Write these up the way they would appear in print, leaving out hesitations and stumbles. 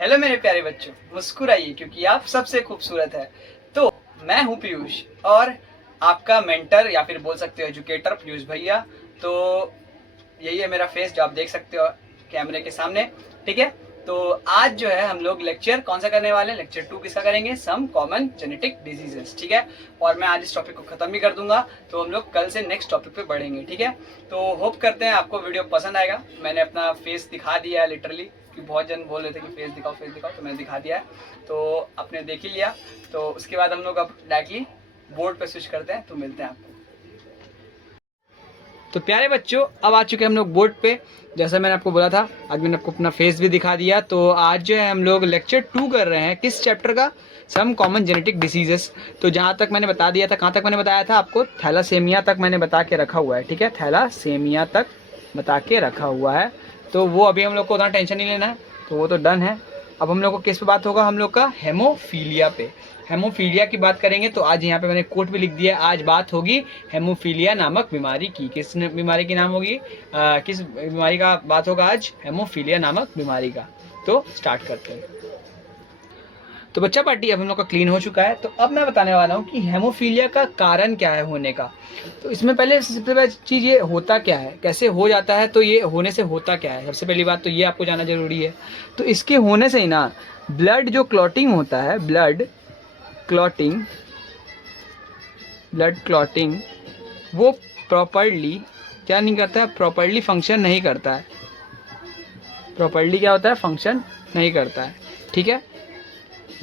Hello मेरे प्यारे बच्चों, मुस्कुराइए क्योंकि आप सबसे खूबसूरत है। तो मैं हूं पीयूष और आपका मेंटर या फिर बोल सकते हो एजुकेटर पीयूष भैया। तो यही है मेरा फेस जो आप देख सकते हो कैमरे के सामने, ठीक है। तो आज जो है हम लोग लेक्चर कौन सा करने वाले हैं, लेक्चर 2 किसका करेंगे, सम कॉमन जेनेटिक डिजीजेस, ठीक है। और मैं आज इस टॉपिक को खत्म भी कर दूंगा, तो हम लोग कल से नेक्स्ट टॉपिक पे बढ़ेंगे, ठीक है। तो होप करते हैं आपको वीडियो पसंद आएगा। मैंने अपना फेस दिखा दिया है लिटरली, कि बहुत जन बोल रहे थे कि फेस दिखाओ, तो मैंने दिखा दिया है। तो आपने देख ही लिया। तो उसके बाद हम लोग अब डायरेक्टली बोर्ड पे स्विच करते हैं, तो मिलते हैं आपको। तो प्यारे बच्चों, अब आ चुके हैं हम लोग बोर्ड पे। जैसा मैंने आपको बोला था, आज मैंने आपको अपना फेस भी दिखा दिया। तो आज जो है हम लोग लेक्चर 2 कर रहे हैं, किस चैप्टर का, सम कॉमन जेनेटिक डिसीजेस। तो जहाँ तक मैंने बता दिया था, कहाँ तक मैंने बताया था आपको, थैलासेमिया तक मैंने बता के रखा हुआ है, ठीक है। थैलासेमिया तक बता के रखा हुआ है, तो वो अभी हम लोग को उतना टेंशन नहीं लेना है, तो वो तो डन है। अब हम लोग को किस पे बात होगा, हम लोग का हेमोफीलिया पे। हेमोफीलिया की बात करेंगे। तो आज यहाँ पे मैंने कोट भी लिख दिया, आज बात होगी हेमोफीलिया नामक बीमारी की। किस बीमारी की नाम होगी, किस बीमारी का बात होगा आज, हेमोफीलिया नामक बीमारी का। तो स्टार्ट करते हैं। तो बच्चा पार्टी अब हम लोग का क्लीन हो चुका है। तो अब मैं बताने वाला हूँ कि हेमोफीलिया का कारण क्या है होने का। तो इसमें पहले सबसे पहले चीज़ ये होता क्या है, कैसे हो जाता है, तो ये होने से होता क्या है, सबसे पहली बात तो ये आपको जानना जरूरी है। तो इसके होने से ही ना, ब्लड जो क्लॉटिंग होता है, ब्लड क्लॉटिंग वो प्रॉपर्ली क्या नहीं करता है, प्रॉपर्ली फंक्शन नहीं करता है। प्रॉपर्ली क्या होता है, फंक्शन नहीं करता है, ठीक है।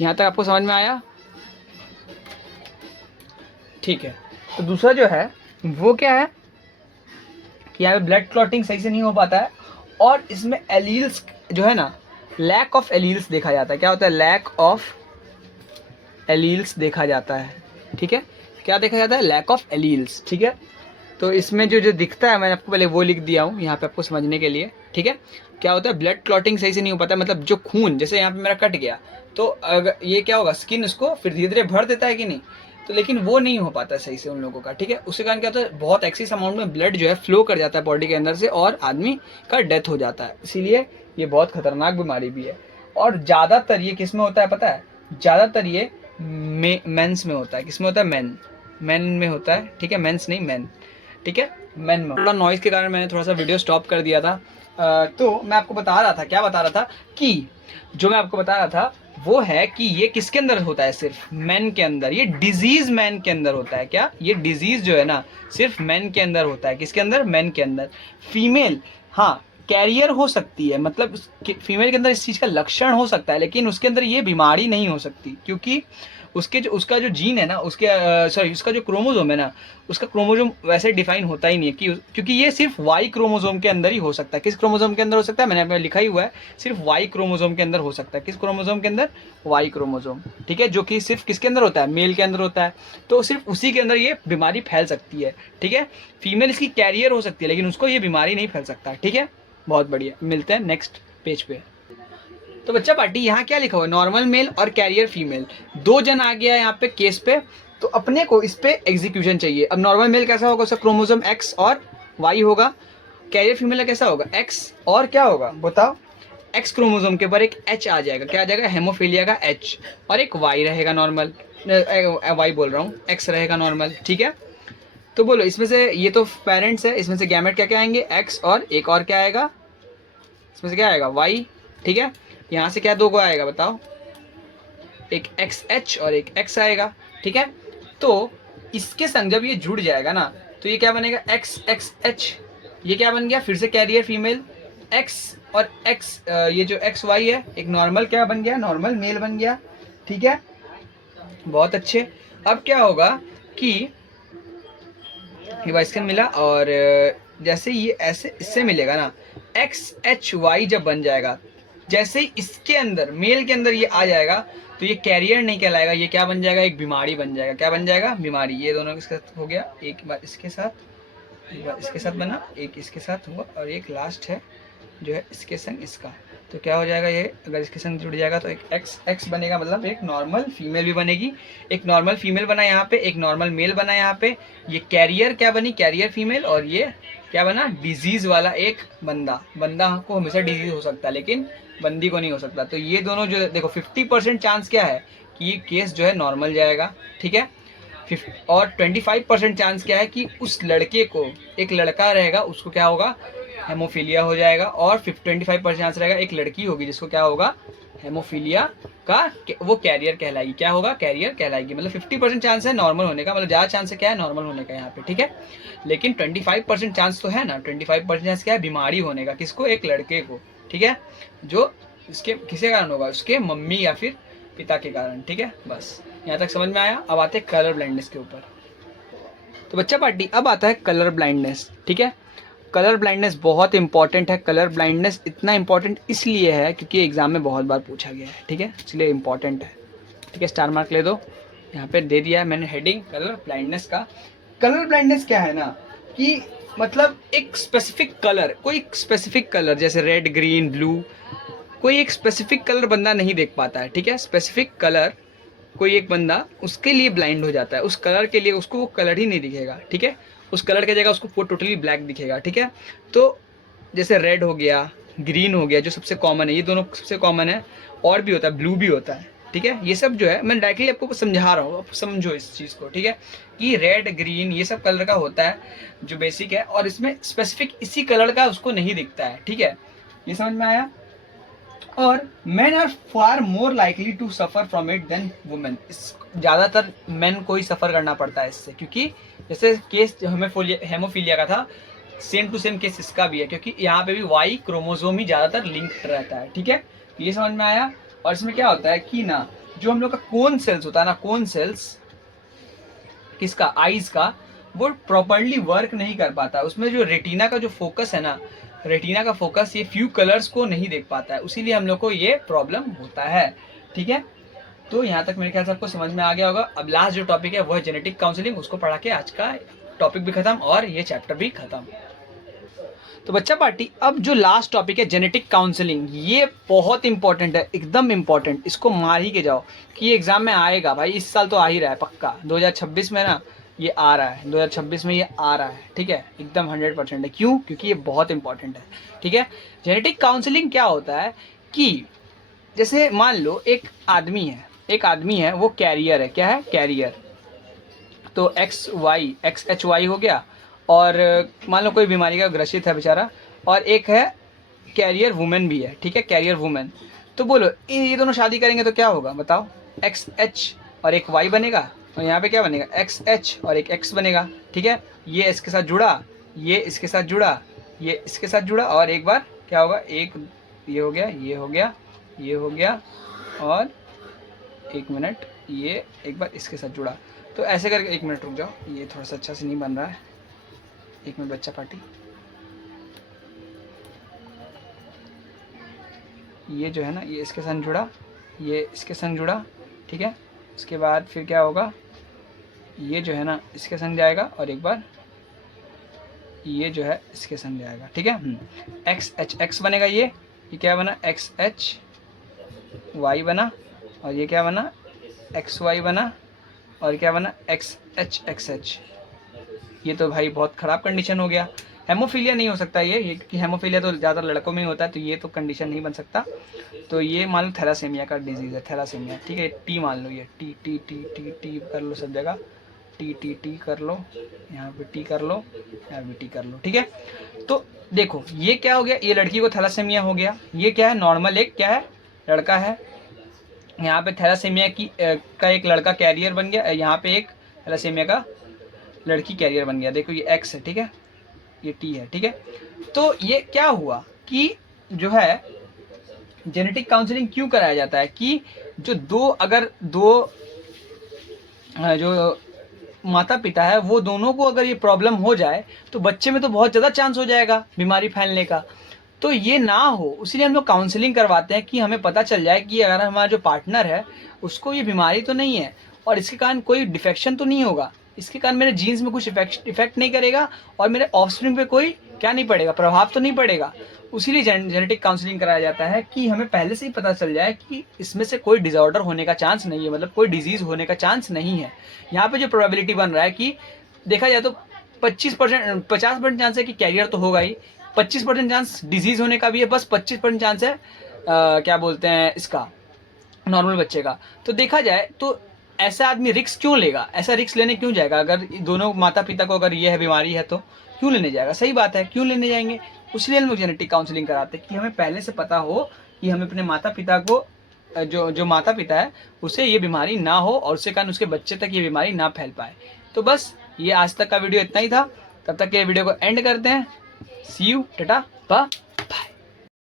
यहाँ तक आपको समझ में आया, ठीक है। तो दूसरा जो है वो क्या है कि यहाँ पे ब्लड क्लॉटिंग सही से नहीं हो पाता है, और इसमें एलील्स जो है ना, लैक ऑफ एलील्स देखा जाता है। क्या होता है, लैक ऑफ एलील्स देखा जाता है, ठीक है। क्या देखा जाता है, लैक ऑफ एलील्स, ठीक है। तो इसमें जो जो दिखता है, मैंने आपको पहले वो लिख दिया हूँ यहाँ पे आपको समझने के लिए, ठीक है। क्या होता है, ब्लड क्लॉटिंग सही से नहीं हो पाता, मतलब जो खून जैसे यहाँ पे मेरा कट गया, तो अगर ये क्या होगा, स्किन उसको फिर धीरे धीरे भर देता है कि नहीं, तो लेकिन वो नहीं हो पाता सही से उन लोगों का, ठीक है। उसके कारण क्या होता है, बहुत एक्सेस अमाउंट में ब्लड जो है फ्लो कर जाता है बॉडी के अंदर से, और आदमी का डेथ हो जाता है। इसीलिए ये बहुत खतरनाक बीमारी भी है। और ज़्यादातर ये किस में होता है पता है, ज़्यादातर ये मेंस में होता है। किस में होता है, मैन में होता है, ठीक है। मेंस नहीं, मैन, ठीक है, मैन में। थोड़ा नॉइज़ के कारण मैंने थोड़ा सा वीडियो स्टॉप कर दिया था। तो मैं आपको बता रहा था, क्या बता रहा था, कि जो मैं आपको बता रहा था वो है कि ये किसके अंदर होता है, सिर्फ मैन के अंदर। ये डिजीज मैन के अंदर होता है। क्या, ये डिजीज जो है ना सिर्फ मैन के अंदर होता है। किसके अंदर, मैन के अंदर। फीमेल हाँ कैरियर हो सकती है, मतलब फीमेल के अंदर इस चीज़ का लक्षण हो सकता है, लेकिन उसके अंदर ये बीमारी नहीं हो सकती, क्योंकि उसका जो जीन है ना, उसके सॉरी उसका जो क्रोमोजोम है ना, उसका क्रोमोजोम वैसे डिफाइन होता ही नहीं है, क्योंकि ये सिर्फ वाई क्रोमोजोम के अंदर ही हो सकता है। किस क्रोमोजोम के अंदर हो सकता है, मैंने लिखा ही हुआ है, सिर्फ वाई क्रोमोजोम के अंदर हो सकता है। किस क्रोमोजोम के अंदर, वाई क्रोमोजोम, ठीक है, जो कि सिर्फ किसके अंदर होता है, मेल के अंदर होता है। तो सिर्फ उसी के अंदर ये बीमारी फैल सकती है, ठीक है। फीमेल इसकी कैरियर हो सकती है, लेकिन उसको ये बीमारी नहीं फैल सकता, ठीक है। बहुत बढ़िया, मिलते हैं नेक्स्ट पेज पे। तो बच्चा पार्टी यहाँ क्या लिखा हुआ है, नॉर्मल मेल और कैरियर फीमेल। दो जन आ गया यहाँ पे केस पे, तो अपने को इस पे एग्जीक्यूशन चाहिए। अब नॉर्मल मेल कैसा होगा, उसका क्रोमोसोम एक्स और वाई होगा। कैरियर फीमेल का कैसा होगा, एक्स और क्या होगा बताओ, एक्स क्रोमोसोम के ऊपर एक एच आ जाएगा। क्या आ जाएगा, हेमोफीलिया का एच, और एक वाई रहेगा नॉर्मल, वाई बोल रहा हूँ, एक्स रहेगा नॉर्मल, ठीक है। तो बोलो इसमें से, ये तो पेरेंट्स है, इसमें से गैमेट क्या क्या आएंगे, एक्स, और एक और क्या आएगा, इसमें से क्या आएगा, वाई, ठीक है। यहाँ से क्या दो को आएगा बताओ, एक एक्स एच और एक एक्स आएगा, ठीक है। तो इसके संग जब ये जुड़ जाएगा ना, तो ये क्या बनेगा, एक्स एक्स एच, ये क्या बन गया, फिर से कैरियर फीमेल, एक्स और एक्स, ये जो एक्स वाई है, एक नॉर्मल क्या बन गया, नॉर्मल मेल बन गया, ठीक है। बहुत अच्छे। अब क्या होगा कि ये वाई स्कैन मिला, और जैसे ये ऐसे इससे मिलेगा ना, एक्स एच वाई जब बन जाएगा, जैसे ही इसके अंदर मेल के अंदर ये आ जाएगा, तो ये कैरियर नहीं कहलाएगा, ये क्या बन जाएगा, एक बीमारी बन जाएगा। क्या बन जाएगा, बीमारी। ये दोनों के साथ हो गया, एक बार इसके साथ, एक बार इसके साथ बना, एक इसके साथ हुआ, और एक लास्ट है जो है इसके संग इसका। तो क्या हो जाएगा, ये अगर इसके संग जुड़ जाएगा तो एक एक्स एक्स बनेगा, मतलब एक नॉर्मल फीमेल भी बनेगी। एक नॉर्मल फीमेल बना यहाँ पे, एक नॉर्मल मेल बना यहाँ पे। ये कैरियर क्या बनी, कैरियर फीमेल, और ये क्या बना, डिजीज वाला एक बंदा। बंदा को हमेशा डिजीज हो सकता है, लेकिन बंदी को नहीं हो सकता। तो ये दोनों जो देखो 50% चांस क्या है कि ये केस जो है नॉर्मल जाएगा, ठीक है। और 25% चांस क्या है कि उस लड़के को, एक लड़का रहेगा उसको क्या होगा, हेमोफीलिया हो जाएगा। और 25% चांस रहेगा एक लड़की होगी जिसको क्या होगा, हेमोफीलिया का वो कैरियर कहलाएगी। क्या होगा, कैरियर कहलाएगी। मतलब 50% चांस है नॉर्मल होने का, मतलब ज़्यादा चांस है क्या है, नॉर्मल होने का यहाँ पे, ठीक है। लेकिन 25% चांस तो है ना, 25% चांस क्या है, बीमारी होने का। किसको, एक लड़के को, ठीक है, जो इसके किसके कारण होगा, उसके मम्मी या फिर पिता के कारण, ठीक है। बस यहाँ तक समझ में आया। अब आते हैं कलर ब्लाइंडनेस के ऊपर। तो बच्चा पार्टी अब आता है कलर ब्लाइंडनेस, ठीक है। कलर ब्लाइंडनेस बहुत इंपॉर्टेंट है। कलर ब्लाइंडनेस इतना इंपॉर्टेंट इसलिए है क्योंकि एग्जाम में बहुत बार पूछा गया है, ठीक है, इसलिए इंपॉर्टेंट है, ठीक है। स्टार मार्क ले दो, यहाँ पे दे दिया है मैंने हेडिंग कलर ब्लाइंडनेस का। कलर ब्लाइंडनेस क्या है ना कि मतलब एक स्पेसिफिक कलर, कोई स्पेसिफिक कलर जैसे रेड, ग्रीन, ब्लू, कोई एक स्पेसिफिक कलर बंदा नहीं देख पाता है, ठीक है। स्पेसिफिक कलर कोई एक बंदा उसके लिए ब्लाइंड हो जाता है, उस कलर के लिए उसको वो कलर ही नहीं दिखेगा, ठीक है। उस कलर की जगह उसको टोटली ब्लैक दिखेगा, ठीक है। तो जैसे रेड हो गया, ग्रीन हो गया, जो सबसे कॉमन है, ये दोनों सबसे कॉमन है। और भी होता है, ब्लू भी होता है, ठीक है। ये सब जो है मैं डायरेक्टली आपको समझा रहा हूँ, आप समझो इस चीज़ को, ठीक है, कि रेड, ग्रीन ये सब कलर का होता है जो बेसिक है, और इसमें स्पेसिफिक इसी कलर का उसको नहीं दिखता है, ठीक है। ये समझ में आया। और men are far more likely to suffer from it then women. इस ज़्यादातर मेन को ही सफ़र करना पड़ता है इससे, क्योंकि जैसे केस हेमोफीलिया का था, सेम टू सेम केस इसका भी है, क्योंकि यहाँ पे भी वाई क्रोमोसोम ही ज़्यादातर लिंक्ड रहता है, ठीक है। ये समझ में आया। और इसमें क्या होता है कि ना, जो हम लोग का कोन सेल्स होता है ना, कोन सेल्स किसका, आईज का, वो प्रॉपरली वर्क नहीं कर पाता। उसमें जो रेटिना का जो फोकस है ना, रेटिना का फोकस ये फ्यू कलर्स को नहीं देख पाता है, उसीलिए हम लोग को ये प्रॉब्लम होता है, ठीक है। तो यहाँ तक मेरे ख्याल से आपको समझ में आ गया होगा। अब लास्ट जो टॉपिक है वो है जेनेटिक काउंसलिंग, उसको पढ़ा के आज का टॉपिक भी खत्म और ये चैप्टर भी खत्म। तो बच्चा पार्टी अब जो लास्ट टॉपिक है जेनेटिक काउंसलिंग, ये बहुत इंपॉर्टेंट है, एकदम इंपॉर्टेंट। इसको मार ही के जाओ कि ये एग्जाम में आएगा भाई, इस साल तो आ ही रहा है पक्का, 2026 में ना ये आ रहा है, 2026 में ये आ रहा है, ठीक है, एकदम 100% है। क्यों, क्योंकि ये बहुत इंपॉर्टेंट है, ठीक है। जेनेटिक काउंसलिंग क्या होता है कि जैसे मान लो एक आदमी है, एक आदमी है, वो कैरियर है, क्या है, कैरियर। तो XH Y हो गया, और मान लो कोई बीमारी का ग्रसित है बेचारा, और एक है कैरियर वुमेन भी है, ठीक है, कैरियर वुमेन। तो बोलो ये दोनों शादी करेंगे तो क्या होगा बताओ, XH और एक Y बनेगा, और यहाँ पे क्या बनेगा, XH और एक X बनेगा, ठीक है। ये इसके साथ जुड़ा, ये इसके साथ जुड़ा, ये इसके साथ जुड़ा, और एक बार क्या होगा, एक ये हो गया, ये हो गया, ये हो गया, और एक मिनट ये एक बार इसके साथ जुड़ा। तो ऐसे करके, एक मिनट रुक जाओ, ये थोड़ा सा अच्छा से नहीं बन रहा है, एक मिनट बच्चा पार्टी। ये जो है ना, ये इसके संग जुड़ा, ये इसके संग जुड़ा, ठीक है। उसके बाद फिर क्या होगा, ये जो है ना इसके संग जाएगा, और एक बार ये जो है इसके संग जाएगा, ठीक है। XH बनेगा, ये क्या बना, XHY बना, और ये क्या बना, XY बना, और क्या बना, XH। ये तो भाई बहुत ख़राब कंडीशन हो गया। हेमोफीलिया नहीं हो सकता ये क्योंकि हेमोफीलिया तो ज़्यादा लड़कों में ही होता है, तो ये तो कंडीशन नहीं बन सकता। तो ये मान लो थैलासेमिया का डिजीज़ है, थैलासेमिया, ठीक है। टी मान लो, ये T T T T T कर लो सब जगह, टी टी टी कर लो, यहाँ पे टी कर लो, यहाँ पे टी कर लो, ठीक है। तो देखो ये क्या हो गया, ये लड़की को थैलासेमिया हो गया, ये क्या है, नॉर्मल एक क्या है, लड़का है। यहाँ पे थैलासेमिया का एक लड़का कैरियर बन गया, यहाँ पे एक थैलासेमिया का लड़की कैरियर बन गया। देखो ये X है, ठीक है, ये T है, ठीक है। तो ये क्या हुआ कि जो है जेनेटिक काउंसलिंग क्यों कराया जाता है कि जो जो माता पिता है वो दोनों को अगर ये प्रॉब्लम हो जाए तो बच्चे में तो बहुत ज़्यादा चांस हो जाएगा बीमारी फैलने का। तो ये ना हो, इसीलिए हम लोग काउंसलिंग करवाते हैं कि हमें पता चल जाए कि अगर हमारा जो पार्टनर है उसको ये बीमारी तो नहीं है, और इसके कारण कोई डिफेक्शन तो नहीं होगा, इसके कारण मेरे जीन्स में कुछ इफेक्ट नहीं करेगा, और मेरे ऑफस्प्रिंग पे कोई क्या नहीं पड़ेगा, प्रभाव तो नहीं पड़ेगा। उसीलिए जेनेटिक काउंसलिंग कराया जाता है कि हमें पहले से ही पता चल जाए कि इसमें से कोई डिसऑर्डर होने का चांस नहीं है, मतलब कोई डिजीज़ होने का चांस नहीं है। यहाँ पे जो प्रोबेबिलिटी बन रहा है कि देखा जाए तो 50% चांस है कि कैरियर तो होगा ही, 25% चांस डिजीज़ होने का भी है, बस 25% चांस है क्या बोलते हैं इसका, नॉर्मल बच्चे का। तो देखा जाए तो ऐसा आदमी रिस्क क्यों लेगा, ऐसा रिस्क लेने क्यों जाएगा? अगर दोनों माता पिता को अगर ये है बीमारी है तो क्यों लेने जाएगा? सही बात है, क्यों लेने जाएंगे? इसलिए हम लोग जेनेटिक काउंसलिंग कराते हैं कि हमें पहले से पता हो कि हमें अपने माता पिता को जो जो माता पिता है उसे ये बीमारी ना हो और उसके कारण उसके बच्चे तक ये बीमारी ना फैल पाए। तो बस ये आज तक का वीडियो इतना ही था। तब तक के वीडियो को एंड करते हैं। सी यू, टाटा, बाय।